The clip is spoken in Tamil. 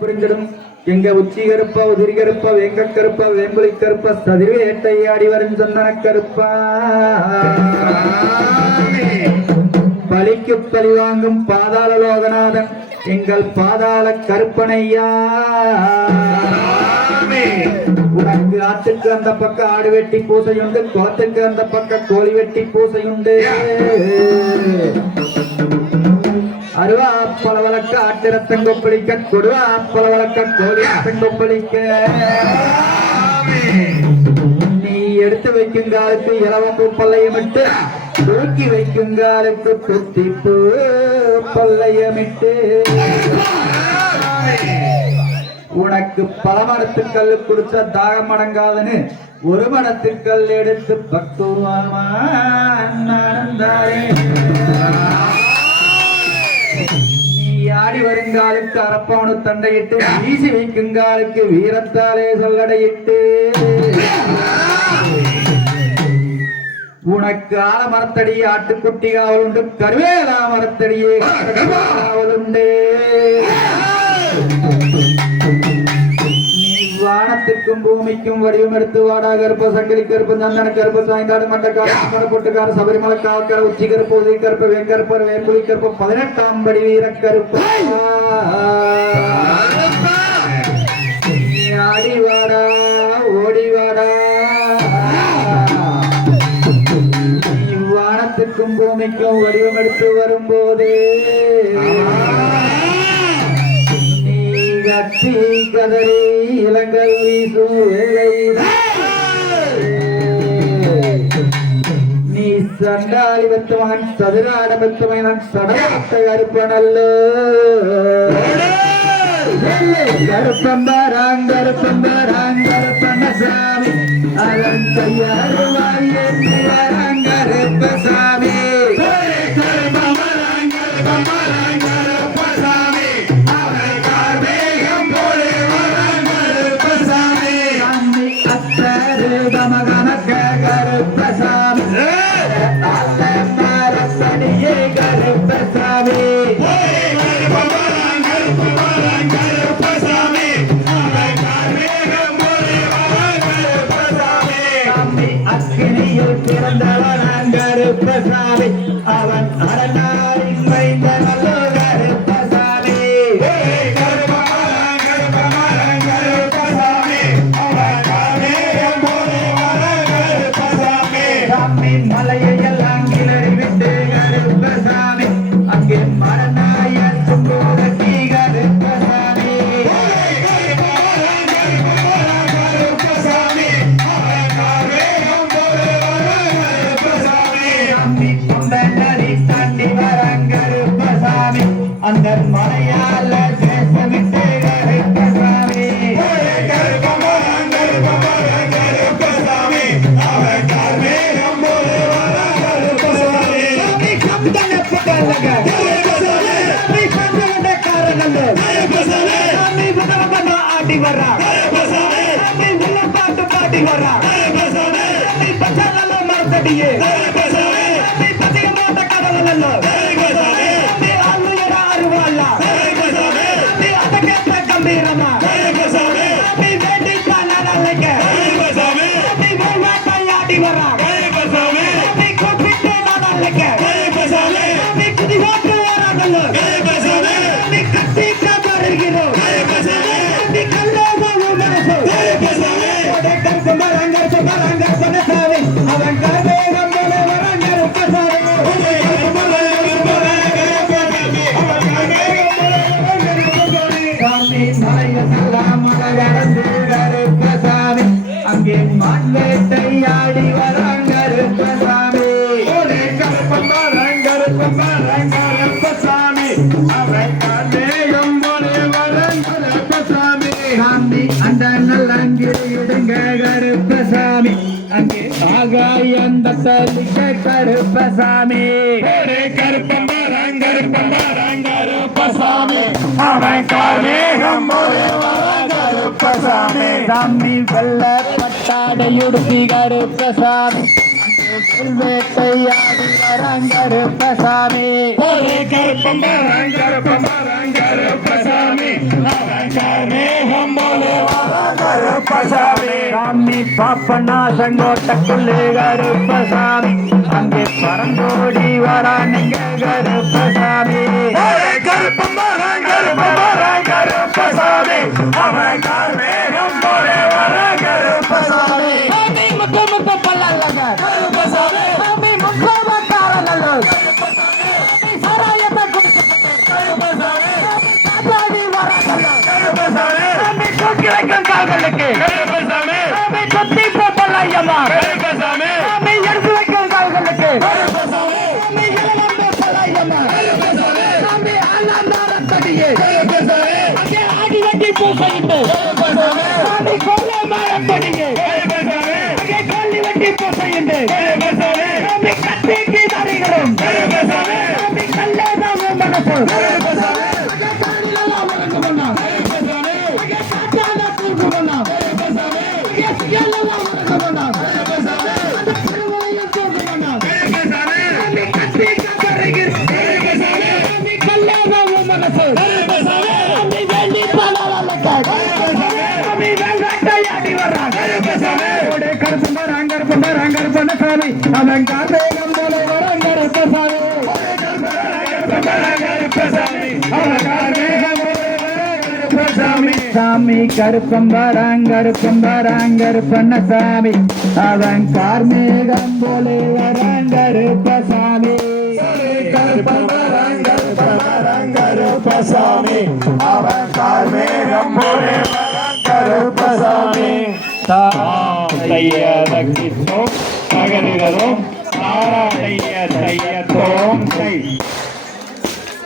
புரிந்திடும். எங்க உச்சி கருப்பா உதிரி கருப்பா வேங்க கருப்பா வேம்புலி கருப்பா சதிர் ஆடி வரும் சந்தன கருப்பா. பலிக்கு பலி வாங்கும் பாதாள லோகநாதன் எங்கள் பாதாள கருப்பனையா. உனக்கு ஆற்றுக்கு அந்த பக்கம் ஆடு வெட்டி பூசையுண்டு குளத்துக்கு அந்த பக்கம் கோழி வெட்டி பூசையுண்டு. அருவா பலவழக்க வழக்க ஆட்டிரத்தம் கொப்பளிக்க கொடுவா பலவழக்க வழக்க கோழி ரத்தம் கொப்பளிக்க. நீ எடுத்து வைக்கும் காலத்து இளவம்பு பல்லையமிட்டு தூக்கி வைக்கும் குத்தி பூ பல்லையமிட்டு. உனக்கு பல மரத்துக்கல் குடிச்ச தாகம் அடங்காதுன்னு ஒரு மரத்துக்கல் எடுத்து பக்குவமா நடந்தாரே வருங்காலுக்கு அரப்பவனு தண்டையிட்டு வீசி வைக்குங்காலுக்கு வீரத்தாலே சொல்லடையிட்டு. உனக்கு ஆல மரத்தடி ஆட்டுக்குட்டி காவல் உண்டு கருவேலா மரத்தடியே காவல் உண்டு வானத்திற்கும் பூமிக்கும் வடிவம் எடுத்து வாடா கருப்ப சங்கிலி கருப்பு நந்தன கருப்பு சாய்ந்தாடு மண்டக்கார மட பொட்டுக்கார சபரிமலை காவக்கர உச்சி கருப்பு உதவி கருப்பு வேங்கருப்பர் வேம்புலி கருப்பு பதினெட்டாம் படி வீர கருப்பு நீ ஆடி வாடா பூமிக்கும் வடிவம் எடுத்து வரும்போது நீ கத்தி கதறி இளங்கல் வீசும் வேலை நீ சண்டாளி வெத்துவன் சதுராட வெத்துவன் சடலத்தை அறுப்பனல்லோ. கருப்பம்பராங் கருப்பம்பராங் கருப்பண்ண சாமி அதன் கையாறுவாய் அக்கினியில் பிறந்தவன் கருப்பசாமி. அவன் அரணாரின் ஆடி வரா மான்வேட்டை ஆடி வராங்க கருப்பசாமி சாமி. அந்த நல்லங்கிரி கருப்பசாமி அங்கே ஆகாய் அந்த தலிக்க கருப்பசாமி சாமி. கருப்பசாமி வேட்டையாடி கருப்பம் கருப்பம் கருப்பசாமி அவன் கருமேகம் போல வரான் கருப்பசாமி. சாமி பாப்பண்ணா செங்கோட்டக்குள்ளே கருப்பசாமி அங்கே பரந்தோடி வரானுங்க கருப்பசாமி ஒரு வைக்கும் கால்களுக்கு கொத்தி போப்பல்லையம்மா சாமி எடுத்து வைக்கும் கால்களுக்கு சாமி இளவந்த பல்லையம்மா சாமி அங்கே ஆடி வெட்டி பூசையிட்டு சாமி கொல்லை கருப்பசாமி. அங்கே கொல்லி வெட்டி பூசையிட்டு சாமி கத்தி கீதாரிகளும். சாமி கல்லேதான் மனசு. வேட்டையாடி வர்றாங்க கருப்பசாமி. ஓடே கருப்பந்தார் அங்கருப்பந்தார் சாமி அவன் கார்மேகம் போல வரான் கருப்பசாமி. சாமி கருப்பம்பராங் கருப்பம்பராங் கருப்பண்ண சாமி அவன் கார்மேகம் போல வரான் கருப்பசாமி அவன் கார்மேகம் போலே தையதோ மகரிரதோ தாராடைய தையத்தோம் கை